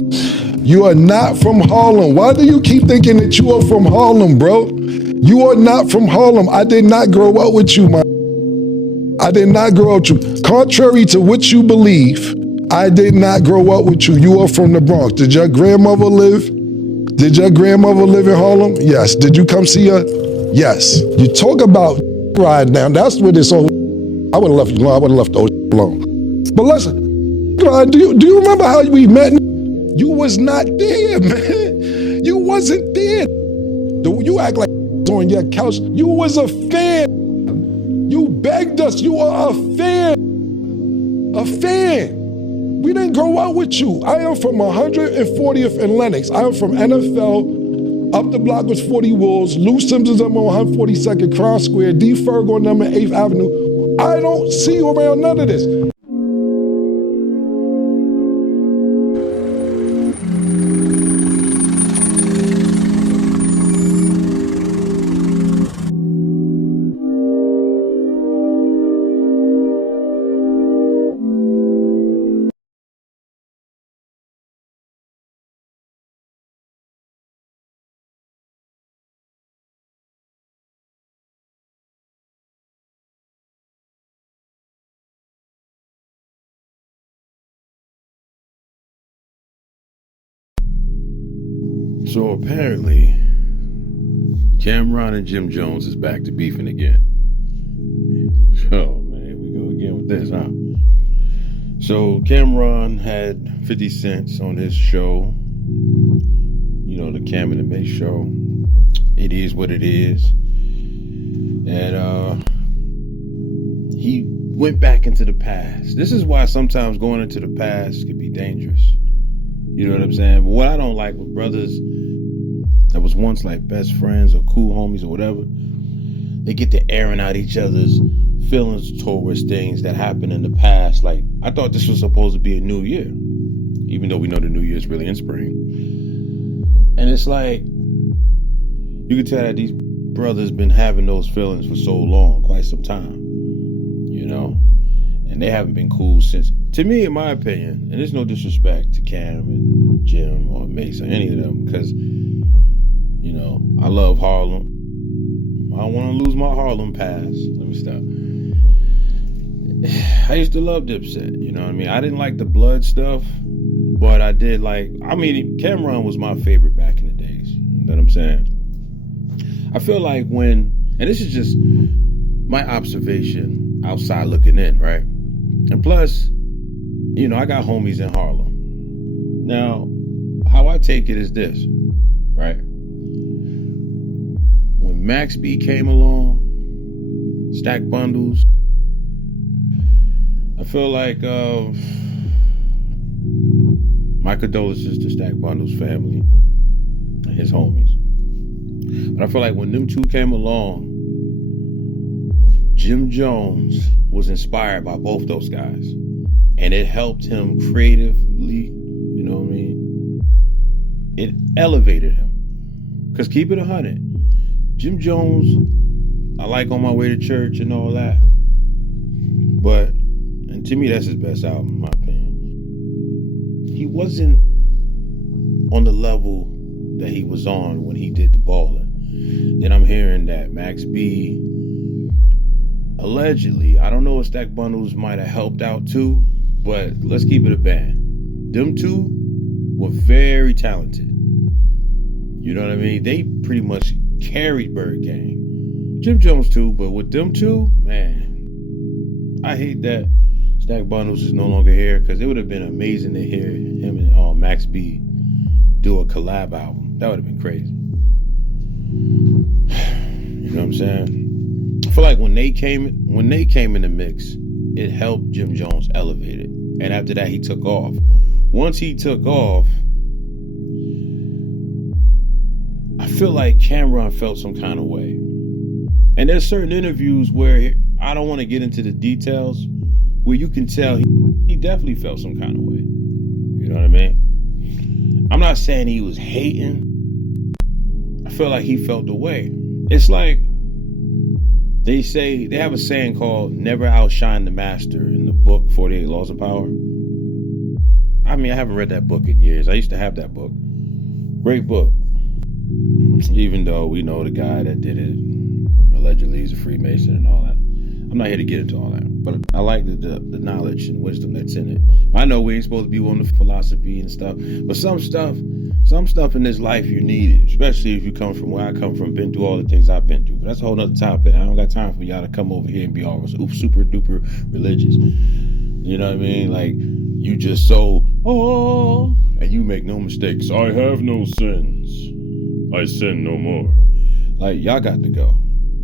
You are not from Harlem. Why do you keep thinking that you are from Harlem, bro? You are not from Harlem. I did not grow up with you, man. I did not grow up with you. Contrary to what you believe, I did not grow up with you. You are from the Bronx. Did your grandmother live? Did your grandmother live in Harlem? Yes. Did you come see her? Yes. You talk about right now. That's what it's all. I would have left you alone. I would have left those alone. But listen, do you remember how we met? You was not there, man. You wasn't there. You act like on your couch. You was a fan. You begged us. You are a fan. A fan. We didn't grow up with you. I am from 140th and Lenox. I am from NFL. Up the block was 40 Wolves. Lou Simpson's on 142nd Crown Square. D. Ferg on number 8th Avenue. I don't see you around none of this. So apparently, Cameron and Jim Jones is back to beefing again. Oh man, we go again with this, huh? So Cameron had 50 Cent on his show, you know, the Cam and the May show. It is what it is. And he went back into the past. This is why sometimes going into the past can be dangerous. You know what I'm saying? But what I don't like with brothers that was once like best friends or cool homies or whatever, they get to airing out each other's feelings towards things that happened in the past. Like, I thought this was supposed to be a new year, even though we know the new year is really in spring. And it's like, you can tell that these brothers been having those feelings for so long, quite some time, you know? And they haven't been cool since, to me, in my opinion, and there's no disrespect to Cam and Jim or Mace or any of them, because, you know, I love Harlem. I don't want to lose my Harlem pass. Let me stop. I used to love Dipset, you know what I mean? I didn't like the blood stuff, but I did like, I mean, Cameron was my favorite back in the days. You know what I'm saying? I feel like when, and this is just my observation outside looking in, right? And plus, you know, I got homies in Harlem. Now, how I take it is this, right? When Max B came along, Stack Bundles, I feel like my condolences to Stack Bundles' family and his homies. But I feel like when them two came along, Jim Jones was inspired by both those guys. And it helped him creatively, you know what I mean? It elevated him. Because keep it 100, Jim Jones, I like On My Way to Church and all that. But, and to me, that's his best album, in my opinion. He wasn't on the level that he was on when he did The Ballin'. Then I'm hearing that Max B, allegedly, I don't know if Stack Bundles might have helped out too, but let's keep it a band. Them two were very talented. You know what I mean? They pretty much carried Bird Gang. Jim Jones too, but with them two, man, I hate that Stack Bundles is no longer here, because it would have been amazing to hear him and Max B do a collab album. That would have been crazy. You know what I'm saying? I feel like when they came in the mix, it helped Jim Jones elevate it. And after that, he took off. Once he took off, I feel like Cameron felt some kind of way. And there's certain interviews where, I don't want to get into the details, where you can tell he definitely felt some kind of way. You know what I mean? I'm not saying he was hating. I feel like he felt the way. It's like, they have a saying called never outshine the master in the book 48 Laws of Power. I mean, I haven't read that book in years. I used to have that book. Great book. Even though we know the guy that did it allegedly is a Freemason and all that. I'm not here to get into all that, but I like the knowledge and wisdom that's in it. I know we ain't supposed to be on the philosophy and stuff, but some stuff in this life you need it, especially if you come from where I come from, been through all the things I've been through. But that's a whole nother topic. I don't got time for y'all to come over here and be all super duper religious. You know what I mean? Like, you just and you make no mistakes. I have no sins. I sin no more. Like, y'all got to go.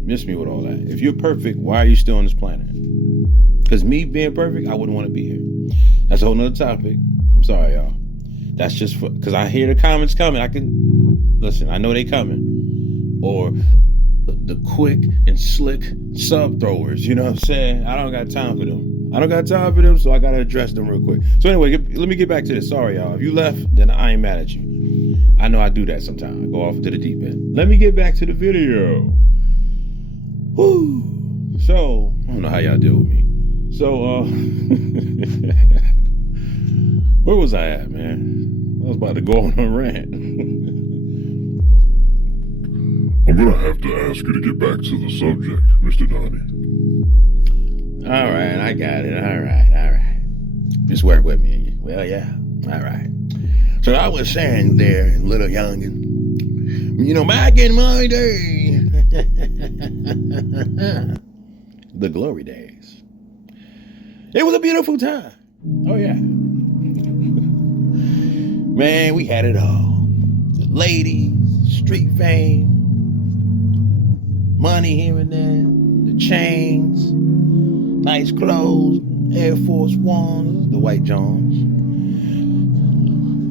Miss me with all that. If you're perfect, why are you still on this planet? Because me being perfect, I wouldn't want to be here. That's a whole nother topic. I'm sorry, y'all. That's just because I hear the comments coming. I know they coming. Or the quick and slick sub throwers, you know what I'm saying? I don't got time for them. So I got to address them real quick. So anyway, let me get back to this. Sorry, y'all. If you left, then I ain't mad at you. I know I do that sometimes. I go off into the deep end. Let me get back to the video. Woo. So, I don't know how y'all deal with me. So, where was I at, man? I was about to go on a rant. I'm gonna have to ask you to get back to the subject, Mr. Donnie. All right, I got it. All right. Just work with me. Well, yeah. All right. So I was saying there, little youngin', back in my day, the glory days. It was a beautiful time. Oh, yeah. Man, we had it all. The ladies, street fame, money here and there, the chains, nice clothes, Air Force Ones, the white Johns,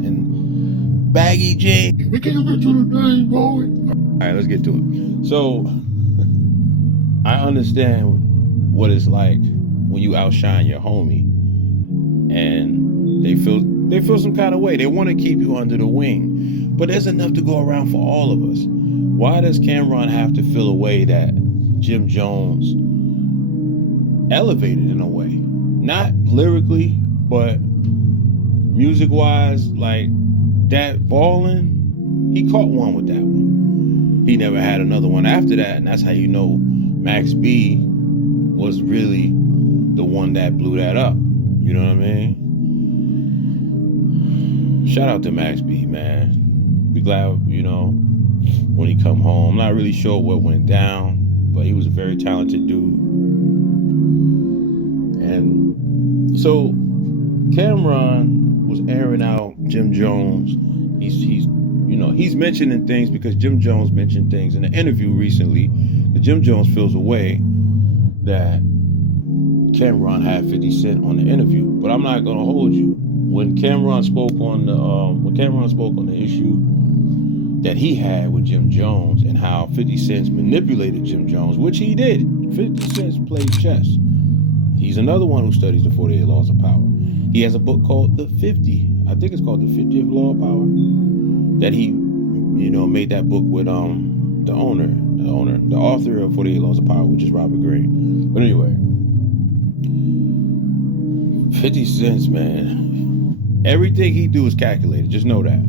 and baggy jeans. We can't get to the name, boy. All right, let's get to it. So, I understand what it's like when you outshine your homie, and they feel some kind of way. They want to keep you under the wing, but there's enough to go around for all of us. Why does Cameron have to feel a way that Jim Jones elevated in a way? Not lyrically, but music-wise, like that Ballin', he caught one with that one. He never had another one after that, and that's how you know Max B was really the one that blew that up. You know what I mean? Shout out to Max B, man. Be glad, when he come home. I'm not really sure what went down, but he was a very talented dude. And so Cameron was airing out Jim Jones. He's mentioning things because Jim Jones mentioned things in an interview recently. But Jim Jones feels a way that Cameron had 50 Cent on the interview. But I'm not gonna hold you. When Cameron spoke on the issue that he had with Jim Jones and how 50 Cent manipulated Jim Jones, which he did. 50 Cent played chess. He's another one who studies the 48 Laws of Power. He has a book called The 50. I think it's called The 50th Law of Power. That he, made that book with the author of 48 Laws of Power, which is Robert Greene. But anyway, 50 Cent, man, everything he do is calculated. Just know that.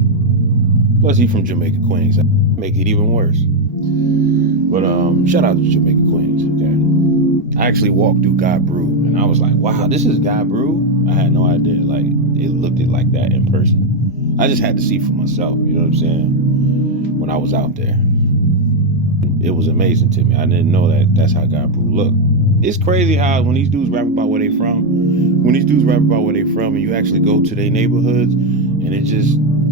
Plus, he from Jamaica, Queens. Make it even worse. But shout out to Jamaica, Queens. Okay, I actually walked through God Brew, and I was like, "Wow, this is God Brew." I had no idea. Like, it looked like that in person. I just had to see for myself. You know what I'm saying? When I was out there, it was amazing to me. I didn't know that's how God Brew looked. It's crazy how when these dudes rap about where they from, and you actually go to their neighborhoods, and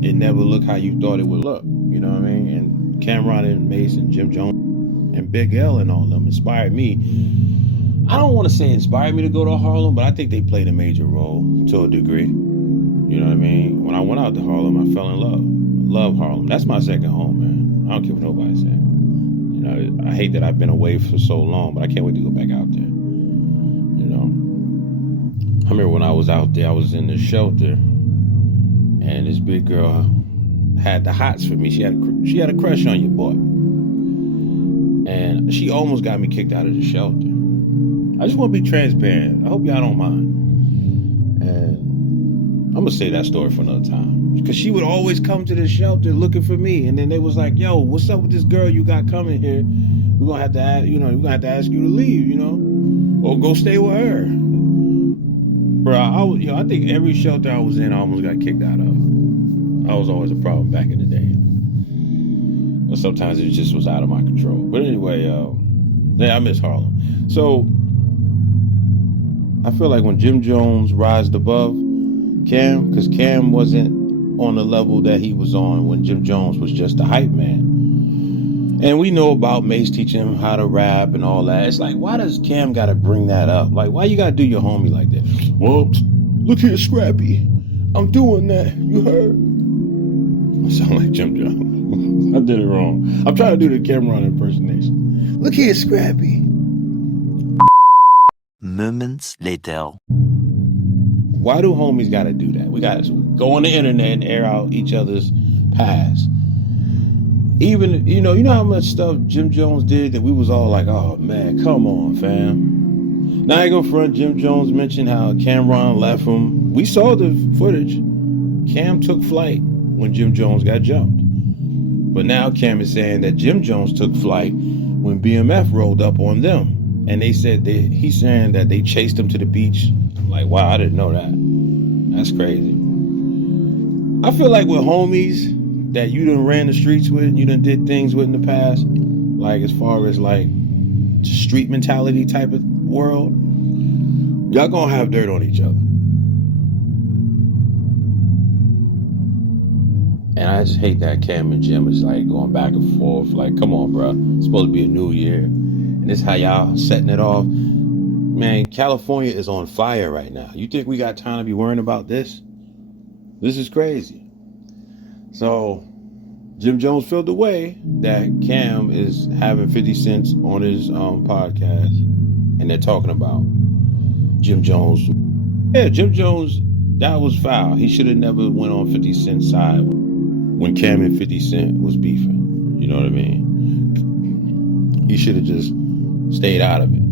it never looked how you thought it would look. You know what I mean? And Cameron and Mason, Jim Jones, and Big L and all of them inspired me. I don't want to say inspired me to go to Harlem, but I think they played a major role to a degree. You know what I mean? When I went out to Harlem, I fell in love. Love Harlem. That's my second home, man. I don't care what nobody's saying. I hate that I've been away for so long, but I can't wait to go back out there. I remember when I was out there, I was in the shelter, and this big girl had the hots for me. She had a crush on your boy, and she almost got me kicked out of the shelter. I just want to be transparent. I hope y'all don't mind. And I'm gonna say that story for another time. Because she would always come to the shelter looking for me, and then they was like, "Yo, what's up with this girl you got coming here? We're gonna have to ask, we're gonna have to ask you to leave, or go stay with her." Bro, I think every shelter I was in, I almost got kicked out of. I was always a problem back in the day. But sometimes it just was out of my control. But anyway, yeah, I miss Harlem. So I feel like when Jim Jones rised above Cam, because Cam wasn't on the level that he was on when Jim Jones was just a hype man. And we know about Mace teaching him how to rap and all that. It's like, why does Cam got to bring that up? Like, why you got to do your homie like that? Well, look here, Scrappy. I'm doing that. You heard? I sound like Jim Jones. I did it wrong. I'm trying to do the Cameron impersonation. Look here, Scrappy. Moments later. Why do homies got to do that? We got to go on the internet and air out each other's past. Even, you know how much stuff Jim Jones did that we was all like, oh man, come on, fam. Now I go front, Jim Jones mentioned how Cameron left him. We saw the footage. Cam took flight when Jim Jones got jumped. But now Cam is saying that Jim Jones took flight when BMF rolled up on them. And they said he's saying that they chased him to the beach. I'm like, wow, I didn't know that. That's crazy. I feel like with homies that you done ran the streets with, you done did things with in the past, like as far as like street mentality type of world, y'all gonna have dirt on each other. And I just hate that Cam and Jim is like going back and forth. Like, come on, bro. It's supposed to be a new year. And this how y'all setting it off. Man, California is on fire right now. You think we got time to be worrying about this? This is crazy. So, Jim Jones felt the way that Cam is having 50 Cent on his podcast. And they're talking about Jim Jones. Yeah, Jim Jones, that was foul. He should have never went on 50 Cent's side when Cam and 50 Cent was beefing. You know what I mean? He should have just stayed out of it.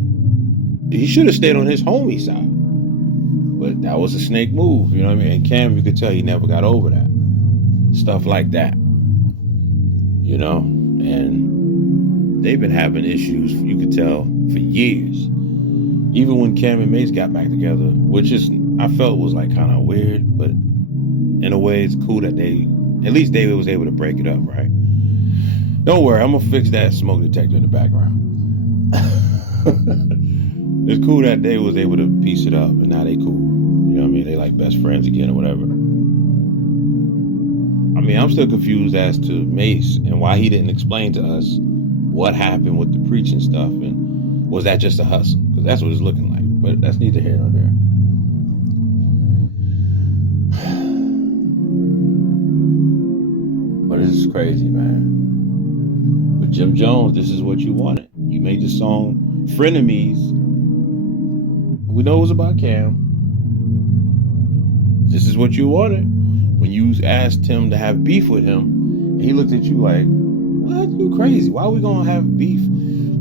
He should have stayed on his homie side. But that was a snake move, you know what I mean? And Cam, you could tell he never got over that. Stuff like that. And they've been having issues, you could tell, for years. Even when Cam and Mace got back together, which is, I felt was like kind of weird, but in a way it's cool that at least David was able to break it up, right? Don't worry, I'm gonna fix that smoke detector in the background. It's cool that David was able to piece it up, and now they cool. You know what I mean? They like best friends again or whatever. I mean, I'm still confused as to Mace and why he didn't explain to us what happened with the preaching stuff, and was that just a hustle? Because that's what it's looking like. But that's neither here nor there. But this is crazy, man. But Jim Jones, this is what you wanted. You made the song Frenemies. We know it was about Cam. This is what you wanted. When you asked him to have beef with him, he looked at you like, what? You crazy. Why are we going to have beef?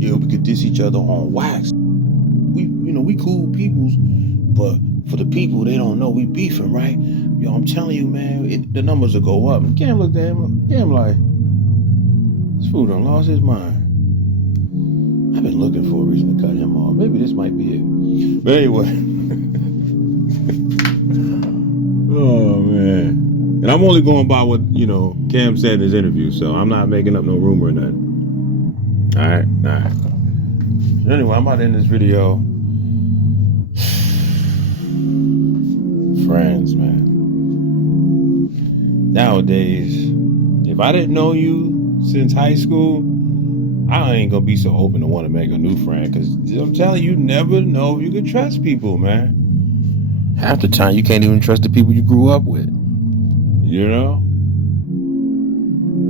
Yeah, we could diss each other on wax. We cool peoples, but for the people, they don't know we beefing, right? Yo, I'm telling you, man, the numbers will go up. And Cam looked at him, Cam like, this fool done lost his mind. I've been looking for a reason to cut him off. Maybe this might be it. But anyway. Oh, man. And I'm only going by what, Cam said in his interview, so I'm not making up no rumor or nothing. All right. So anyway, I'm about to end this video. Friends, man. Nowadays, if I didn't know you since high school, I ain't gonna be so open to want to make a new friend, because I'm telling you, never know if you can trust people, man. Half the time, you can't even trust the people you grew up with.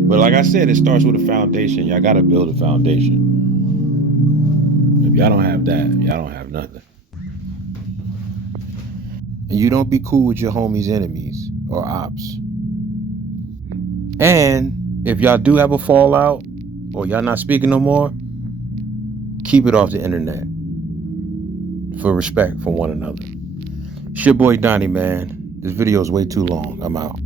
But like I said, it starts with a foundation. Y'all gotta build a foundation. If y'all don't have that, y'all don't have nothing. And you don't be cool with your homies' enemies or ops. And if y'all do have a fallout, or y'all not speaking no more, keep it off the internet for respect for one another. It's your boy Donnie, man. This video is way too long. I'm out.